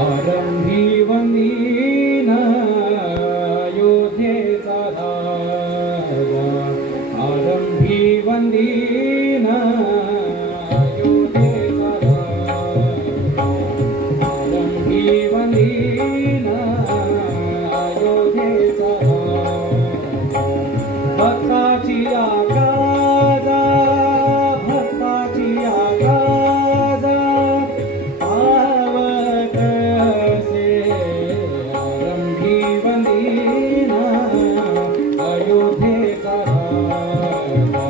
आरंभी वंदीन अयोध्येचा राजा, आरंभी वंदीन अयोध्येचा राजा, आरंभी वंदीन अयोध्येचा राजा, भक्ताची आकाजा, भक्ताची आकाजा पावत से, आरंभी वंदीन अयोध्येचा राजा,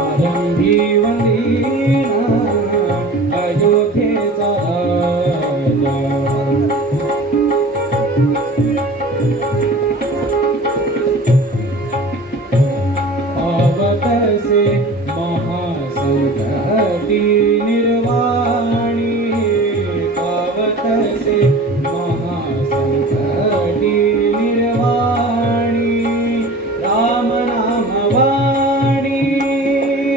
आरंभी वंदीन अयोध्येचा राजा. पावतसे महासंकटी निर्वाणी, पावतसे महासंकटी निर्वाणी, राम नाम वाणी,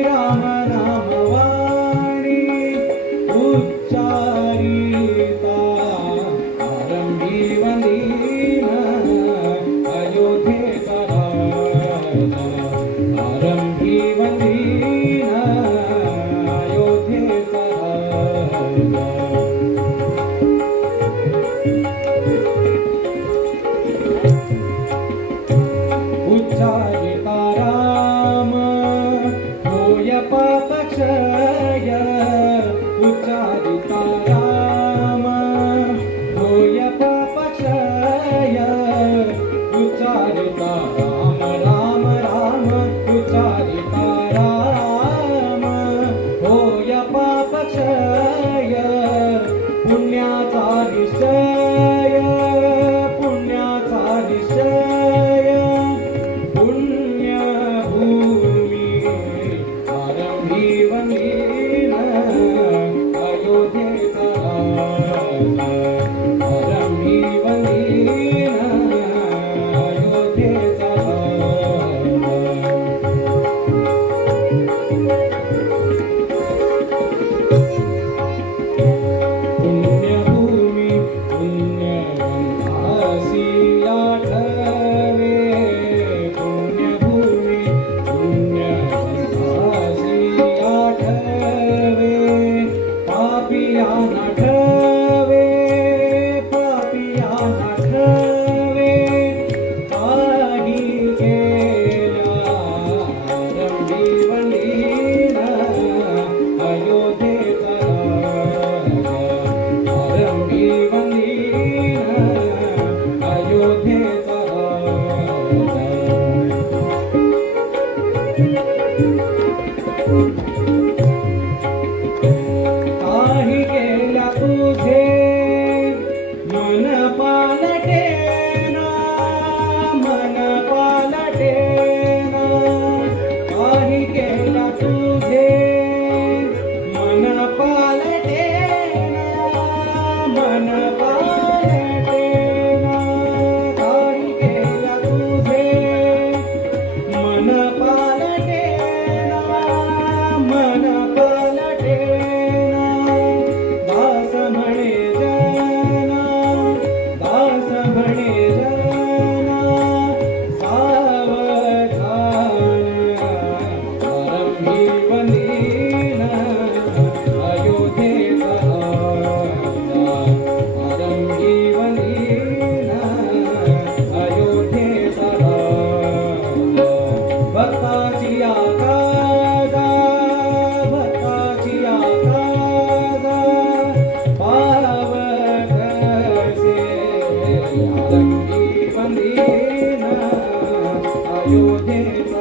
राम नाम वाणी उच्चारिता, आरंभी वंदीन अयोध्येचा राजा, आरंभी वंदीन अयोध्येचा राजा. उच्चारिता राम होय पापक्षय, उच्चारिता राम होय पापक्षय, उच्चारिता राम राम राम, उच्चारिता राम होय पापक्षय, पुण्याचा निश्चय, पुण्याचा निश्चय पुण्यभूमी, आरंभी वंदीन अयोध्येचा राजा, आरंभी वंदीन अयोध्येचा राजा. पुण्यभूमी पुण्यवंतासी आठवे, पुण्यभूमी पुण्यवंतासी आठवे, पापिया नाठवे, पापिया नाठवे काही केल्या, आरंभी वंदीन अयोध्येचा राजा, आरंभी वंदीन अयोध्येचा राजा. काही केल्या तुझे मन पालटेना, मन पालटेना, काही केल्या तुझे मन पालटेना, मन पालटेना, काही केल्या तुझे मन पालटेना, मन पालटेना, दास म्हणे जना, दास म्हणे जना सावधान, आरंभी वंदीन अयोध्येचा राजा, आरंभी वंदीन अयोध्येचा राजा. भक्ताची आकाजा, भक्ताची आकाजा पावतसे, आरंभी वंदीन अयोध्येचा